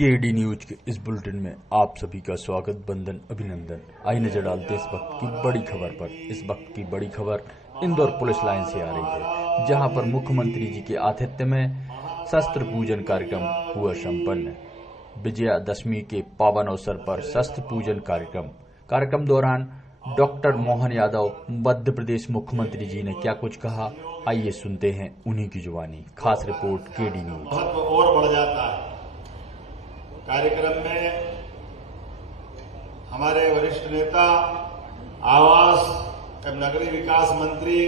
KD news के इस bulletin में आप सभी का स्वागत, बंदन, अभिनंदन। आइए नजर डालते हैं इस वक्त की बड़ी खबर पर। इस वक्त की बड़ी खबर इंदौर पुलिस लाइन से आ रही है, जहां पर मुख्यमंत्री जी के आतिथ्य में शस्त्र पूजन कार्यक्रम हुआ संपन्न। विजयादशमी के पावन अवसर पर शस्त्र पूजन कार्यक्रम दौरान डॉक्टर मोहन यादव मध्य प्रदेश मुख्यमंत्री जी ने क्या कुछ कहा, आइए सुनते हैं उन्हीं की जुबानी। खास रिपोर्ट केडी न्यूज। महत्व और बढ़ जाता है। कार्यक्रम में हमारे वरिष्ठ नेता, आवास एवं नगरीय विकास मंत्री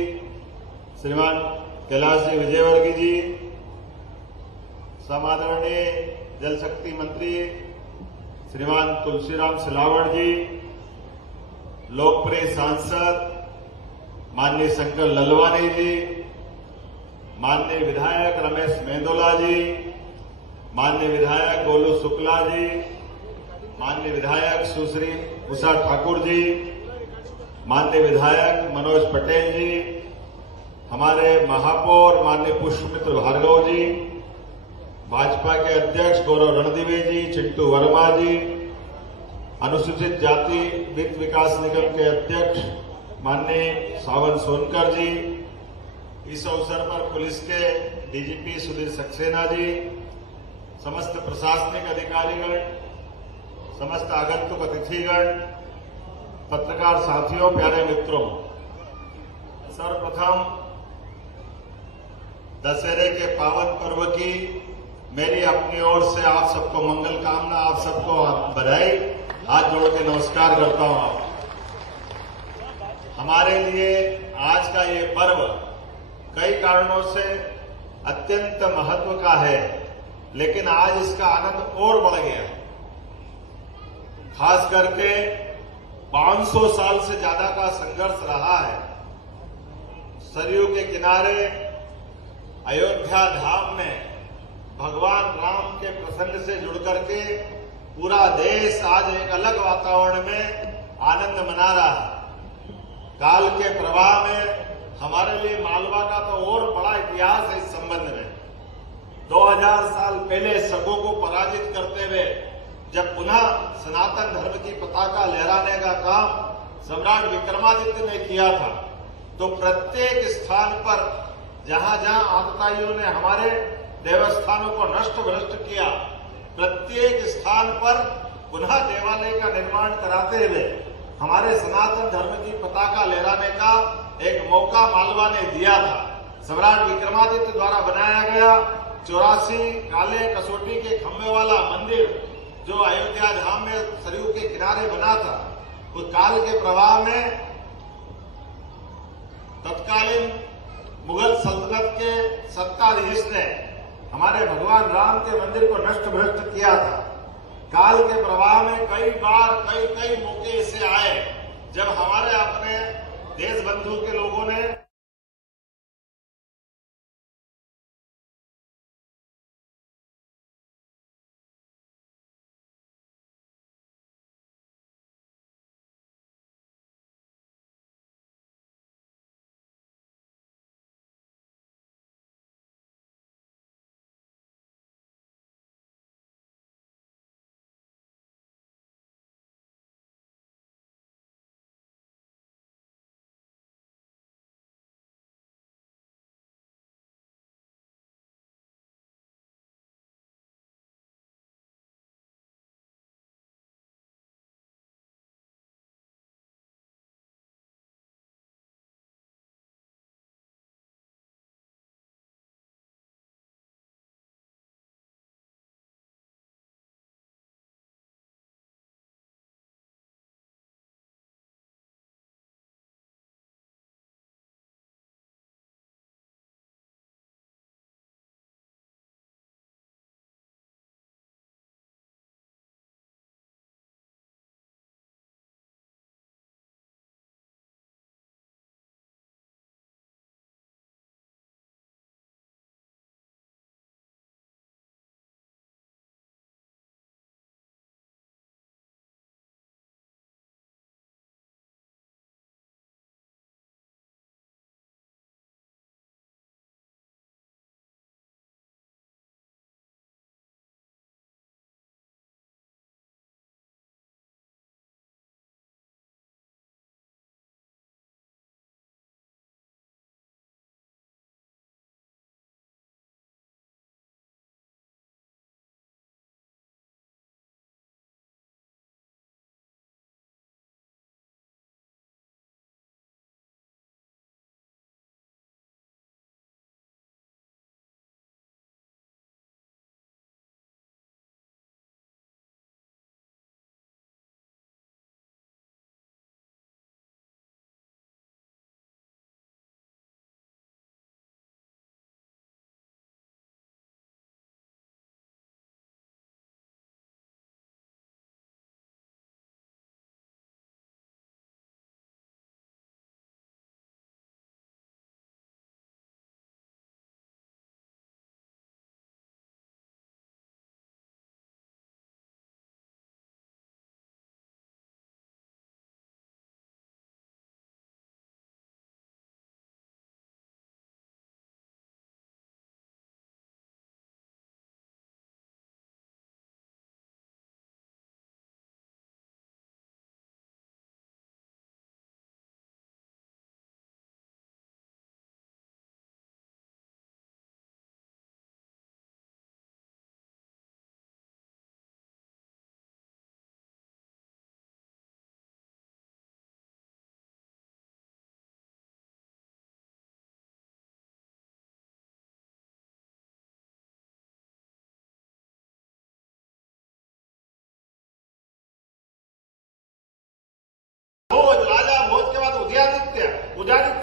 श्रीमान कैलाश जी विजयवर्गीय जी, समादरणीय जल शक्ति मंत्री श्रीमान तुलसीराम सिलावट जी, लोकप्रिय सांसद माननीय शंकर ललवानी जी, माननीय विधायक रमेश मेंदोला जी, माननीय विधायक गोलू शुक्ला जी, माननीय विधायक सुश्री उषा ठाकुर जी, माननीय विधायक मनोज पटेल जी, हमारे महापौर माननीय पुष्पमित्र भार्गव जी, भाजपा के अध्यक्ष गौरव रणदिवे जी, चिंटू वर्मा जी, अनुसूचित जाति वित्त विकास निगम के अध्यक्ष माननीय सावन सोनकर जी, इस अवसर पर पुलिस के डीजीपी सुधीर सक्सेना जी, समस्त प्रशासनिक अधिकारीगण, समस्त आगंतुक अतिथिगण, पत्रकार साथियों, प्यारे मित्रों, सर्वप्रथम दशहरे के पावन पर्व की मेरी अपनी ओर से आप सबको मंगल कामना, आप सबको बधाई, हाथ जोड़ के नमस्कार करता हूं। हमारे लिए आज का ये पर्व कई कारणों से अत्यंत महत्व का है, लेकिन आज इसका आनंद और बढ़ गया। खास करके 500 साल से ज्यादा का संघर्ष रहा है। सरयू के किनारे अयोध्या धाम में भगवान राम के प्रसंग से जुड़कर के पूरा देश आज एक अलग वातावरण में आनंद मना रहा है। काल के प्रवाह में हमारे लिए मालवा का तो और बड़ा इतिहास है। इस संबंध में 2000 साल पहले शकों को पराजित करते हुए जब पुनः सनातन धर्म की पताका लहराने का काम सम्राट विक्रमादित्य ने किया था, तो प्रत्येक स्थान पर जहां जहां आतताइयों ने हमारे देवस्थानों को नष्ट भ्रष्ट किया, प्रत्येक स्थान पर पुनः देवालय का निर्माण कराते हुए हमारे सनातन धर्म की पताका लहराने का एक मौका मालवा ने दिया था। सम्राट विक्रमादित्य द्वारा बनाया गया 84 काले कसौटी के खंभे वाला मंदिर जो अयोध्या धाम में सरयू के किनारे बना था, उस काल के प्रवाह में तत्कालीन मुगल सल्तनत के सत्ताधीश ने हमारे भगवान राम के मंदिर को नष्ट भ्रष्ट किया था। काल के प्रवाह में कई बार कई मौके ऐसे आए जब हमारे अपने देश बंधु के लोगों ने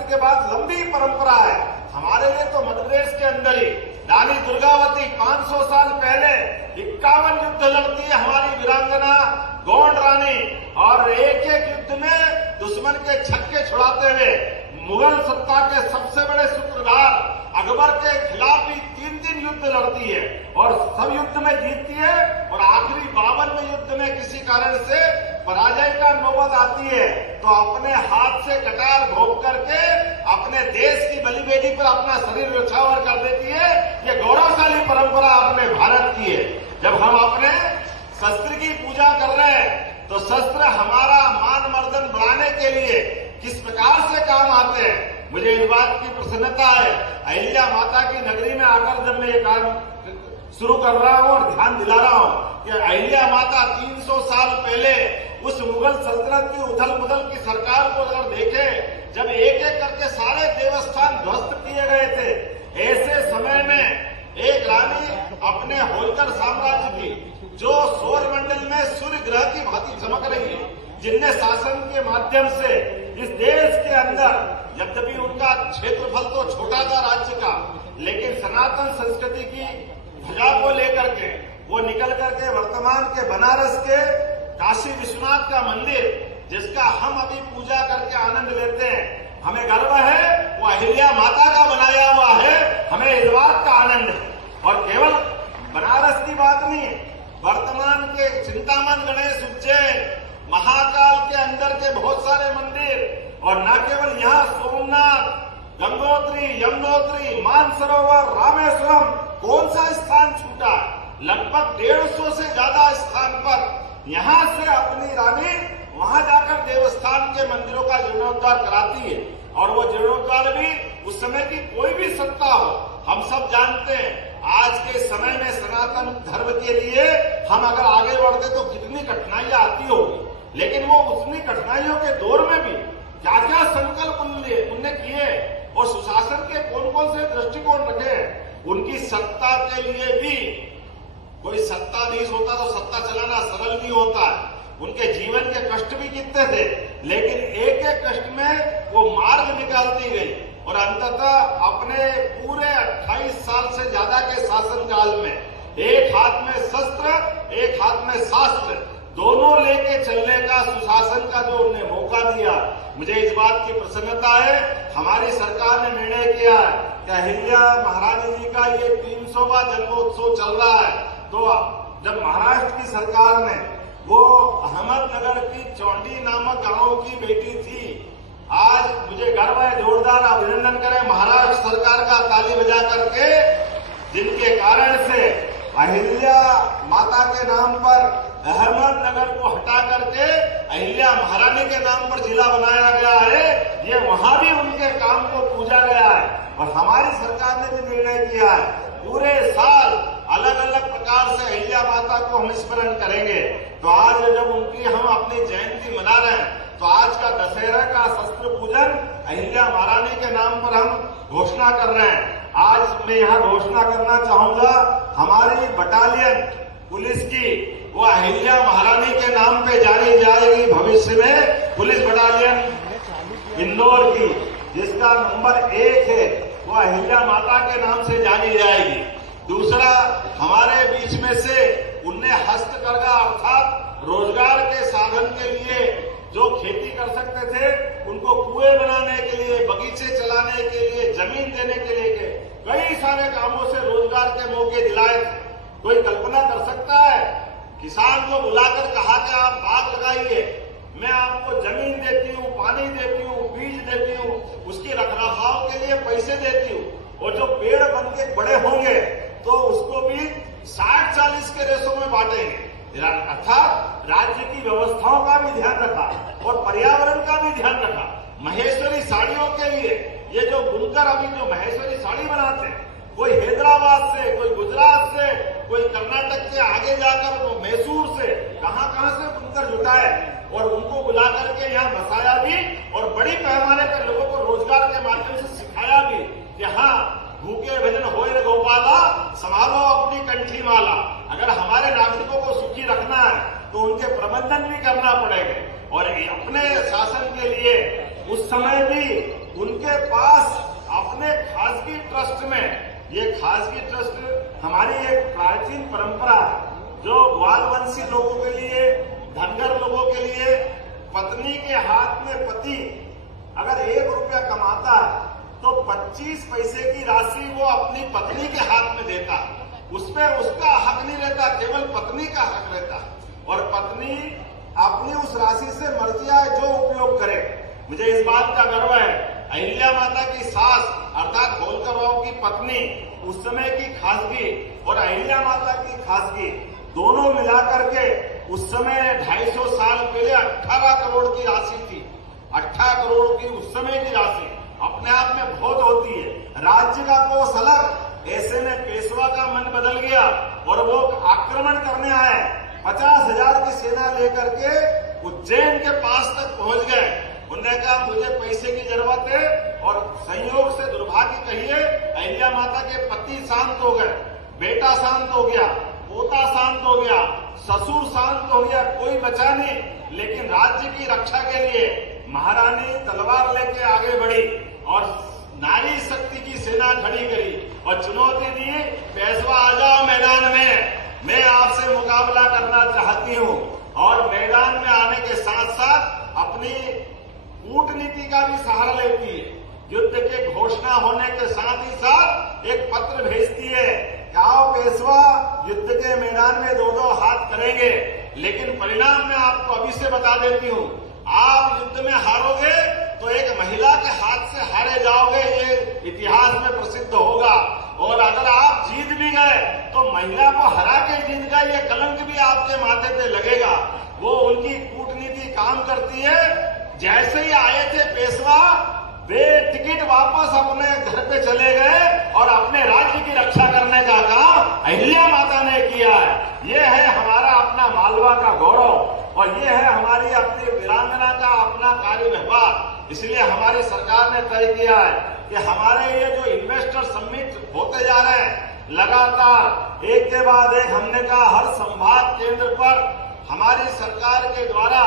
के बाद लंबी परंपरा है। हमारे लिए तो मध्य प्रदेश के अंदर ही रानी दुर्गावती 500 साल पहले 51 युद्ध लड़ती है हमारी वीरांगना गोंड रानी, और एक एक युद्ध में दुश्मन के छक्के छुड़ाते हुए मुगल सत्ता के सबसे बड़े सूत्रधार अकबर के खिलाफ भी 3 युद्ध लड़ती है और सब युद्ध में जीतती है, और आखिरी 52वें युद्ध में किसी कारण से पराजय का नौबत आती है तो अपने हाथ से कटार भोग करके अपने देश की बलिवेदी पर अपना शरीर न्यौछावर कर देती है। ये गौरवशाली परंपरा अपने भारत की है। जब हम अपने शस्त्र की पूजा कर रहे हैं तो शस्त्र हमारा मान मर्दन बढ़ाने के लिए किस प्रकार से काम आते हैं, मुझे इस बात की प्रसन्नता है। अहिल्या माता की नगरी में आकर जब मैं ये काम शुरू कर रहा हूं और ध्यान दिला रहा हूं कि अहिल्या माता 300 साल पहले उस मुगल सल्तनत की उथल पुथल की सरकार को अगर देखे, जब एक एक करके सारे देवस्थान ध्वस्त किए गए थे, ऐसे समय में एक रानी अपने होलकर साम्राज्य की जो सौरमंडल में सूर्य ग्रह की भांति चमक रही है, जिनने शासन के माध्यम से इस देश के अंदर, यद्यपि उनका क्षेत्रफल तो छोटा था राज्य का, लेकिन सनातन संस्कृति की ध्वजा को लेकर के वो निकल करके वर्तमान के बनारस के काशी विश्वनाथ का मंदिर, जिसका हम अभी पूजा करके आनंद लेते हैं, हमें गर्व है वो अहिल्या माता का बनाया हुआ है, हमें इस बात का आनंद है। और केवल बनारस की बात नहीं है, वर्तमान के चिंतामन गणेश उज्जैन महाकाल के अंदर के बहुत सारे मंदिर, और न केवल यहाँ सोमनाथ, गंगोत्री, यमुनोत्री, मानसरोवर, रामेश्वरम, कौन सा स्थान छूटा? लगभग 150 से ज्यादा स्थान पर यहाँ से अपनी रानी वहां जाकर देवस्थान के मंदिरों का जीर्णोद्धार कराती है। और वो जीर्णोद्धार भी उस समय की कोई भी सत्ता हो, हम सब जानते हैं आज के समय में सनातन धर्म के लिए हम अगर आगे बढ़ते तो कितनी कठिनाइयां आती होगी, लेकिन वो उतनी कठिनाइयों के दौर में भी क्या क्या संकल्प उनने किए और सुशासन के कौन कौन से दृष्टिकोण रखे, उनकी सत्ता के लिए भी कोई सत्ताधीश होता तो सत्ता चलाना सरल नहीं होता है। उनके जीवन के कष्ट भी कितने थे, लेकिन एक एक कष्ट में वो मार्ग निकालती गई और अंततः अपने पूरे 28 साल से ज्यादा के शासनकाल में एक हाथ में शस्त्र, एक हाथ में शास्त्र, दोनों लेके चलने का सुशासन का जो उन्हें मौका दिया, मुझे इस बात की प्रसन्नता है। हमारी सरकार ने निर्णय किया है कि अहिल्या महारानी जी का ये 300वां जन्मोत्सव चल रहा है, तो जब महाराष्ट्र की सरकार ने वो अहमदनगर की चौंडी नामक गांव की बेटी थी, आज मुझे गर्व है, जोरदार अभिनंदन करें महाराष्ट्र सरकार का ताली बजा करके, जिनके कारण से अहिल्या माता के नाम पर अहमदनगर को हटा करके अहिल्या महारानी के नाम पर जिला बनाया गया है। ये वहां भी उनके काम को पूजा गया है और हमारी सरकार ने भी निर्णय किया है पूरे साल अलग अलग प्रकार से अहिल्या माता को हम स्मरण करेंगे। तो आज जब उनकी हम अपनी जयंती मना रहे हैं तो आज का दशहरा का शस्त्र पूजन अहिल्या महारानी के नाम पर हम घोषणा कर रहे हैं। आज मैं यहाँ घोषणा करना चाहूंगा, हमारी बटालियन पुलिस की वो अहिल्या महारानी के नाम पे जानी जाएगी भविष्य में, पुलिस बटालियन इंदौर की, जिसका नंबर 1 है, वो अहिल्या माता के नाम से जानी जाएगी। दूसरा, हमारे बीच में से उनने हस्तकरघा अर्थात रोजगार के साधन के लिए जो खेती कर सकते थे, उनको कुएं बनाने के लिए, बगीचे चलाने के लिए, जमीन देने के लिए कई सारे कामों से रोजगार के मौके दिलाए थे। कोई कल्पना कर सकता है, किसान को बुलाकर कहा कि आप बाग लगाइए, मैं आपको जमीन देती हूँ, पानी देती हूँ, बीज देती हूँ, उसकी रखरखाव के लिए पैसे देती हूँ, और जो पेड़ बन के बड़े होंगे तो उसको भी 60-40 के रेशों में बांटेंगे। अर्थात राज्य की व्यवस्थाओं का भी ध्यान रखा और पर्यावरण का भी ध्यान रखा। महेश्वरी साड़ियों के लिए ये जो बुनकर अभी जो महेश्वरी साड़ी बनाते हैं, कोई हैदराबाद से, कोई गुजरात से, कोई कर्नाटक से आगे जाकर वो मैसूर से, कहां से बुनकर जुटाए और उनको बुला करके यहाँ बसाया भी और बड़ी पैमाने पर लोगों को रोजगार के माध्यम से सिखाया भी कि हाँ, भूखे भजन होए रे गोपाला, संभालो अपनी कंठी माला। अगर हमारे नागरिकों को सुखी रखना है तो उनके प्रबंधन भी करना पड़ेगा। और अपने शासन के लिए उस समय भी उनके पास अपने खासगी ट्रस्ट में, ये खासगी ट्रस्ट हमारी एक प्राचीन परंपरा है जो ग्वालवंशी लोगों के लिए, धनगर लोगों के लिए, पत्नी के हाथ में पति अगर 1 रुपया कमाता है तो 25 पैसे की राशि वो अपनी पत्नी के हाथ में देता है। उसमें उसका हक नहीं रहता, केवल पत्नी का हक रहता है और पत्नी अपनी उस राशि से मर्जी आए जो उपयोग करे। मुझे इस बात का गर्व है, अहिल्या माता की सास अर्थात होलकर राव की पत्नी उस समय की खासगी और अहिल्या माता की खासगी दोनों मिलाकर के उस समय 250 साल पहले 18 करोड़ की राशि थी। 18 करोड़ की उस समय की राशि अपने आप में बहुत होती है। राज्य का कोष अलग, ऐसे में पेशवा का मन बदल गया और वो आक्रमण करने आए। 50,000 की सेना लेकर के उज्जैन के पास तक पहुंच गए। उन्होंने कहा मुझे पैसे की जरूरत है और संयोग से दुर्भाग्य कहिए अहिल्या माता के पति शांत हो गए, बेटा शांत हो गया, पोता शांत हो गया, ससुर शांत हो गया, कोई बचा नहीं। लेकिन राज्य की रक्षा के लिए महारानी तलवार लेके आगे बढ़ी और नारी शक्ति की सेना खड़ी करी और चुनौती दी, पेशवा आ जाओ मैदान में, मैं आपसे मुकाबला करना चाहती हूँ। और मैदान में आने के साथ साथ अपनी कूटनीति का भी सहारा लेती है। युद्ध के घोषणा होने के साथ ही साथ एक पत्र भेजती है, आओ पेशवा युद्ध के मैदान में 2-2 हाथ करेंगे, लेकिन परिणाम मैं आपको अभी से बता देती हूँ, आप युद्ध में हारोगे तो एक महिला के हाथ से हारे जाओगे, ये इतिहास में प्रसिद्ध होगा। और अगर आप जीत भी गए तो महिला को हरा के जीत गए, ये कलंक भी आपके माथे पे लगेगा। वो उनकी कूटनीति काम करती है। जैसे ही आए थे पेशवा, वे टिकट वापस अपने घर पे चले गए और अपने राज्य की रक्षा करने का काम अहिल्या माता ने किया है। ये है हमारा अपना मालवा का गौरव और ये है हमारी अपनी वीरांगना का अपना कार्य व्यवहार। इसलिए हमारी सरकार ने तय किया है कि हमारे ये जो इन्वेस्टर समिट होते जा रहे हैं लगातार एक के बाद एक, हमने कहा हर संभाग केंद्र पर हमारी सरकार के द्वारा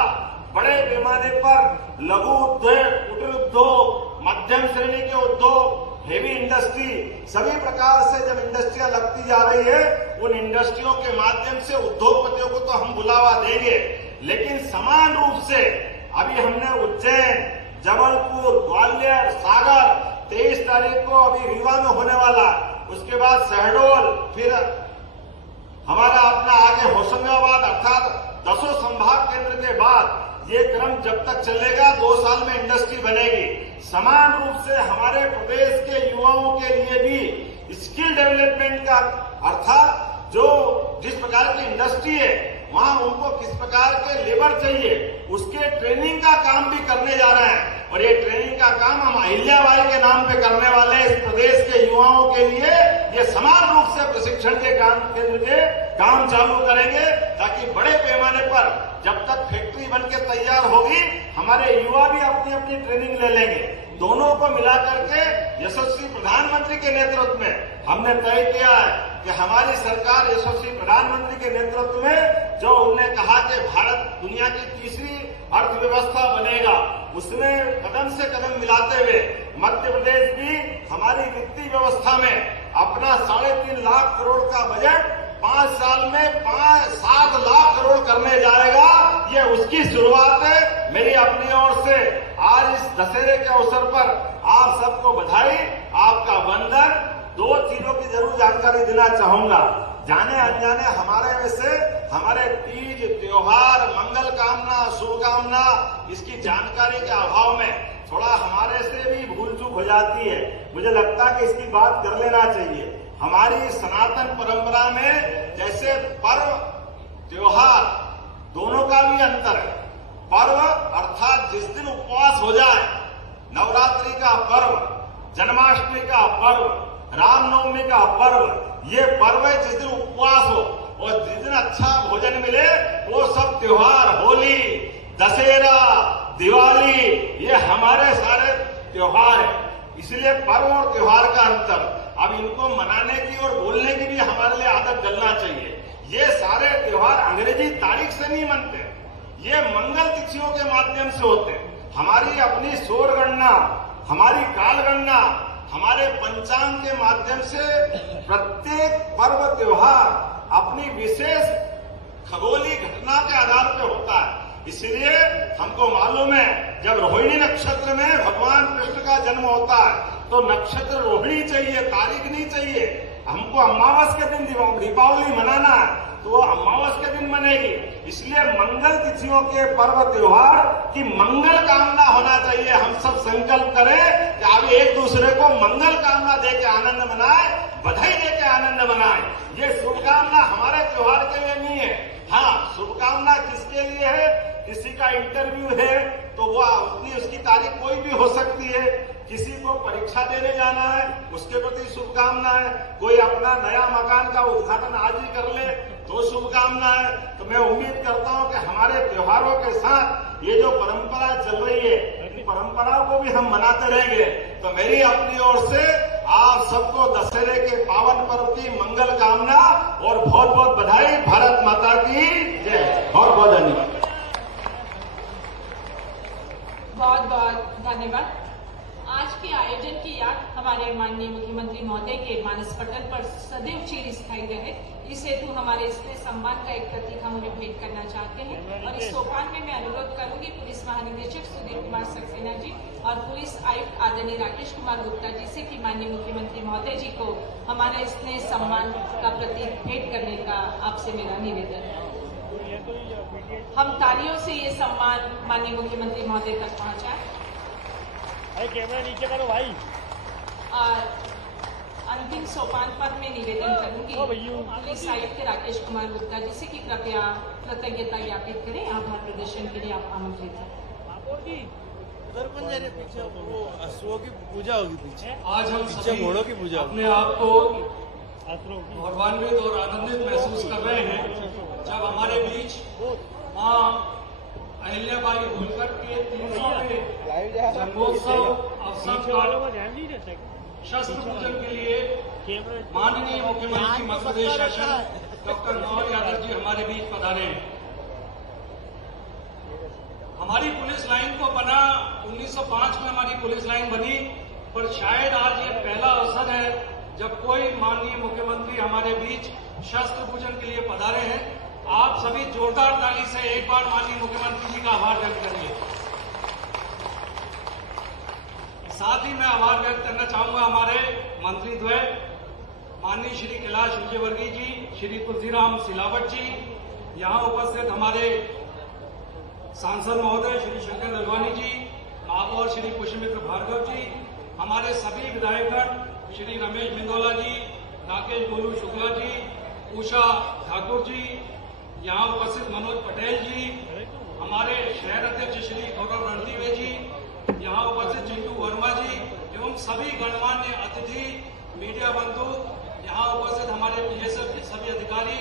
बड़े पैमाने पर लघु उद्योग, कुटीर उद्योग, मध्यम श्रेणी के उद्योग, हेवी इंडस्ट्री, सभी प्रकार से जब इंडस्ट्रियां लगती जा रही है, उन इंडस्ट्रियों के माध्यम से उद्योगपतियों को तो हम बुलावा देंगे, लेकिन समान रूप से अभी हमने उज्जैन, जबलपुर, ग्वालियर, सागर 23 तारीख को अभी रीवा में होने वाला, उसके बाद शहडोल, फिर हमारा अपना आगे होशंगाबाद अर्थात 10 संभाग केंद्र के बाद ये क्रम जब तक चलेगा 2 साल में इंडस्ट्री बनेगी। समान रूप से हमारे प्रदेश के युवाओं के लिए भी स्किल डेवलपमेंट का अर्थात जो जिस प्रकार की इंडस्ट्री है वहां उनको किस प्रकार के लेबर चाहिए उसके ट्रेनिंग का काम भी करने जा रहे हैं। और ये ट्रेनिंग का काम हम अहिल्याबाई के नाम पे करने वाले इस प्रदेश के युवाओं के लिए ये समान रूप से प्रशिक्षण के काम केंद्र के काम चालू करेंगे, ताकि बड़े पैमाने पर जब तक फैक्ट्री बनके तैयार होगी हमारे युवा भी अपनी अपनी ट्रेनिंग ले लेंगे। दोनों को मिलाकर के यशस्वी प्रधानमंत्री के नेतृत्व में हमने तय किया है कि हमारी सरकार यशस्वी प्रधानमंत्री के नेतृत्व में जो उन्होंने कहा कि भारत दुनिया की तीसरी अर्थव्यवस्था बनेगा, उसमें कदम से कदम मिलाते हुए मध्य प्रदेश भी हमारी वित्तीय व्यवस्था में अपना 3.5 लाख करोड़ का बजट 5 साल में 7 लाख करोड़ करने जाएगा। ये उसकी शुरुआत है। मेरी अपनी ओर से आज इस दशहरे के अवसर पर आप सबको बधाई, आपका वंदन। 2 चीजों की जरूर जानकारी देना चाहूंगा। जाने अनजाने हमारे में से हमारे तीज, त्योहार, मंगल कामना, शुभकामना इसकी जानकारी के अभाव में थोड़ा हमारे से भी भूल चूक हो जाती है। मुझे लगता है कि इसकी बात कर लेना चाहिए। हमारी सनातन परंपरा में जैसे पर्व त्योहार दोनों का भी अंतर है। पर्व अर्थात जिस दिन उपवास हो जाए, नवरात्रि का पर्व, जन्माष्टमी का पर्व, रामनवमी का पर्व, ये पर्व है जिस दिन उपवास हो और जिस दिन अच्छा भोजन मिले वो सब त्योहार, होली, दशहरा, दिवाली, ये हमारे सारे त्योहार है। इसलिए पर्व और त्योहार का अंतर, अब इनको मनाने की और बोलने की भी हमारे लिए आदत डलना चाहिए। ये सारे त्योहार अंग्रेजी तारीख से नहीं मनते, ये मंगल तिथियों के माध्यम से होते हैं। हमारी अपनी सौर गणना हमारी कालगणना, हमारे पंचांग के माध्यम से प्रत्येक पर्व त्योहार अपनी विशेष खगोलीय घटना के आधार पर होता है। इसलिए हमको मालूम है जब रोहिणी नक्षत्र में भगवान कृष्ण का जन्म होता है तो नक्षत्र रोहिणी चाहिए, तारीख नहीं चाहिए। हमको अमावस के दिन दीपावली मनाना है तो वो अमावस के दिन मनेगी। इसलिए मंगल तिथियों के पर्व त्योहार की मंगल कामना होना चाहिए। हम सब संकल्प करें कि अब एक दूसरे को मंगल कामना दे के आनंद मनाए, बधाई दे के आनंद मनाए। ये शुभकामना हमारे त्योहार के लिए नहीं है। हाँ, शुभकामना किसके लिए है? किसी का इंटरव्यू है तो वो उसकी तारीख कोई भी हो सकती है। किसी को परीक्षा देने जाना है उसके प्रति शुभकामना है। कोई अपना नया मकान का उद्घाटन आज ही कर ले तो शुभकामना है। तो मैं उम्मीद करता हूं कि हमारे त्योहारों के साथ ये जो परंपरा चल रही है इन परंपराओं को भी हम मनाते रहेंगे। तो मेरी अपनी ओर से आप सबको दशहरे के पावन पर्व की मंगल कामना और बहुत बहुत बधाई। भारत माता की जय। बहुत बहुत धन्यवाद। बहुत बहुत धन्यवाद। आज के आयोजन की याद हमारे माननीय मुख्यमंत्री महोदय के मानस पटल पर सदैव चिर स्थायी रहे, इस हेतु हमारे स्नेह सम्मान का एक प्रतीक हम उन्हें भेंट करना चाहते हैं। और इस सोपान में मैं अनुरोध करूंगी पुलिस महानिदेशक सुधीर कुमार सक्सेना जी और पुलिस आयुक्त आदरणीय राकेश कुमार गुप्ता जी से कि माननीय मुख्यमंत्री महोदय जी को हमारे स्नेह सम्मान का प्रतीक भेंट करने का आपसे मेरा निवेदन है। हम तालियों से ये सम्मान माननीय मुख्यमंत्री महोदय तक पहुंचाएं। कैमरा नीचे करो भाई। और अंतिम सोपान पर मैं निवेदन करूंगी पुलिस आयुक्त राकेश कुमार गुप्ता जी से कि कृपया कृतज्ञता ज्ञापित करें। आभार प्रदर्शन के लिए आप आमंत्रित हैं। पीछे वो अश्वों की पूजा होगी पीछे। आज हम पीछे घोड़ों की पूजा अपने आप को गौरवान्वित और आनंदित महसूस कर रहे हैं जब हमारे बीच मां अहिल्याबाई होलकर के 300वें जन्मोत्सव अवसर पर शस्त्र पूजन के लिए माननीय मुख्यमंत्री मध्य प्रदेश शासन डॉक्टर मोहन यादव जी हमारे बीच पधारे हैं। हमारी पुलिस लाइन को बना 1905 में हमारी पुलिस लाइन बनी, पर शायद आज ये पहला अवसर है जब कोई माननीय मुख्यमंत्री हमारे बीच शस्त्र पूजन के लिए पधारे हैं। आप सभी जोरदार ताली से एक बार माननीय मुख्यमंत्री जी का आभार व्यक्त करिए। साथ ही मैं आभार व्यक्त करना चाहूंगा हमारे मंत्री द्वय माननीय श्री कैलाश विजयवर्गीय जी, श्री तुलसीराम सिलावट जी, यहां उपस्थित हमारे सांसद महोदय श्री शंकर ललवानी जी, महापौर श्री पुष्पमित्र भार्गव जी, हमारे सभी विधायकगण श्री रमेश मिंदोला जी, राकेश गोलू शुक्ला जी, उषा ठाकुर जी, यहाँ उपस्थित मनोज पटेल जी, हमारे शहर अध्यक्ष श्री गौरव रणदीवे जी, यहाँ उपस्थित चिंटू वर्मा जी एवं सभी गणमान्य अतिथि, मीडिया बंधु, यहाँ उपस्थित हमारे बीएसएफ के सभी अधिकारी,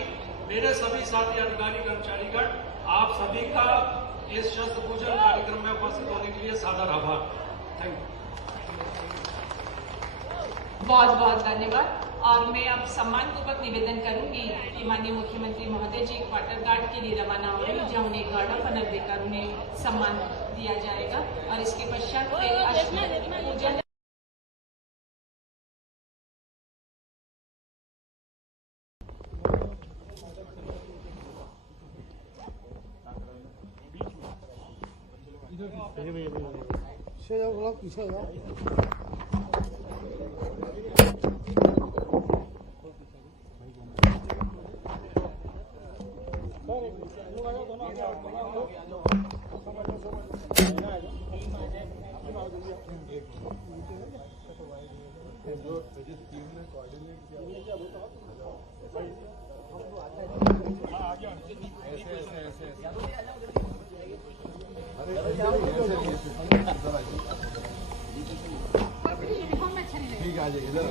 मेरे सभी साथी अधिकारी कर्मचारीगण, आप सभी का इस शस्त्र पूजन कार्यक्रम में उपस्थित होने के लिए सादर आभार। Thank you. बहुत बहुत धन्यवाद। और मैं अब सम्मानपूर्वक निवेदन करूंगी कि माननीय मुख्यमंत्री महोदय जी क्वार्टर गार्ड के लिए रवाना होंगे, जहां उन्हें गार्ड ऑफ ऑनर देकर उन्हें सम्मान दिया जाएगा। और इसके पश्चात पूजन पीछे जाओ। ठीक है, आ जाइए इधर।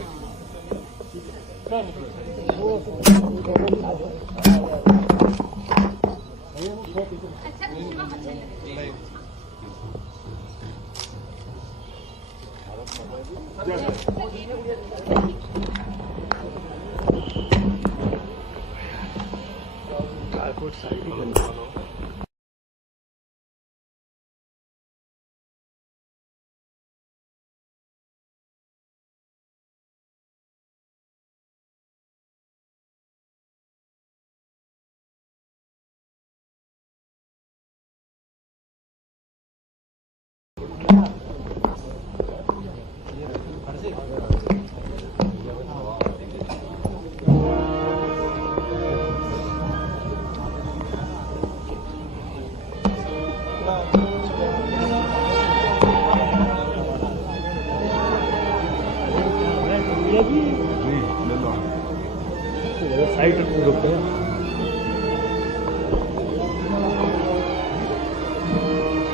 साइड रुकते हैं।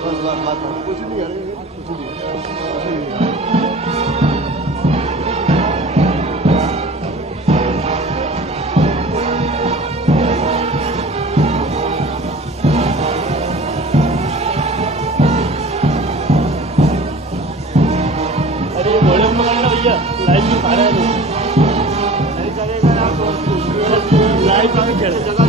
बस कुछ नहीं है, कुछ नहीं। अरे ये घोड़े में पकड़ना भैया, लाइव में खा रहा है लोग। नहीं करेगा ना तो लाइव में चले जगह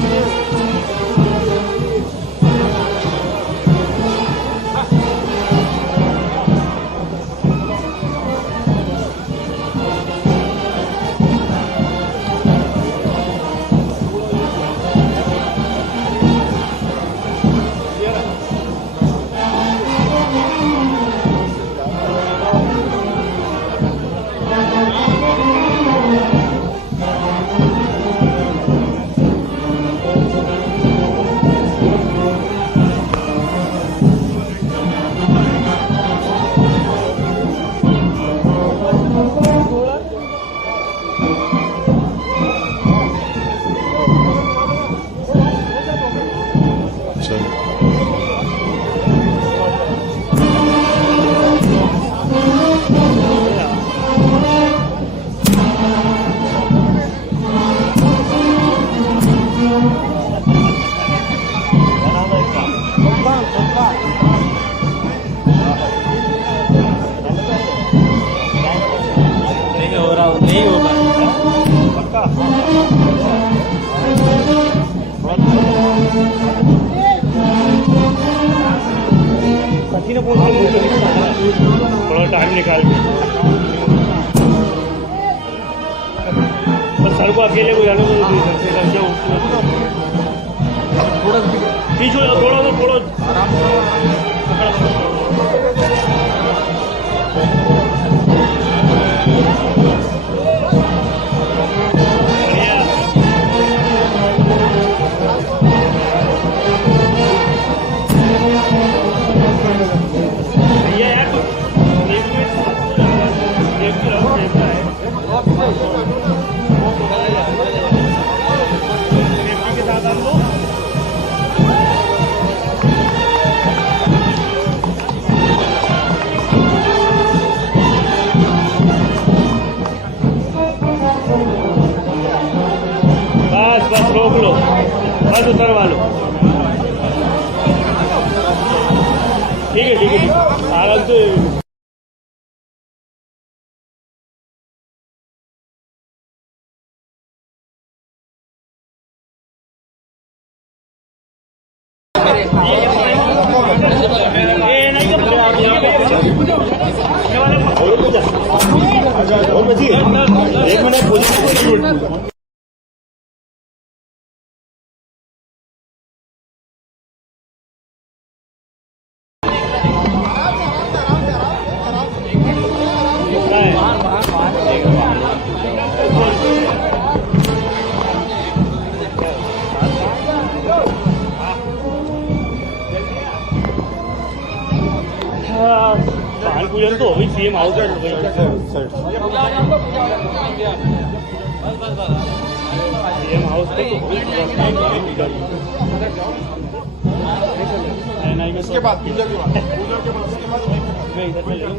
नहीं होगा पक्का। थोड़ा टाइम निकाल के बस सर को अकेले को जाने को पीछे थोड़ा बस रोक लो, बस उतरवा लो। ठीक है आराम से। एक मिनट पान पूजन तो अभी सीएम हाउस सीएम हाउस पे तो उसके बाद पूजा के बाद मैं इधर पे ले लूँ।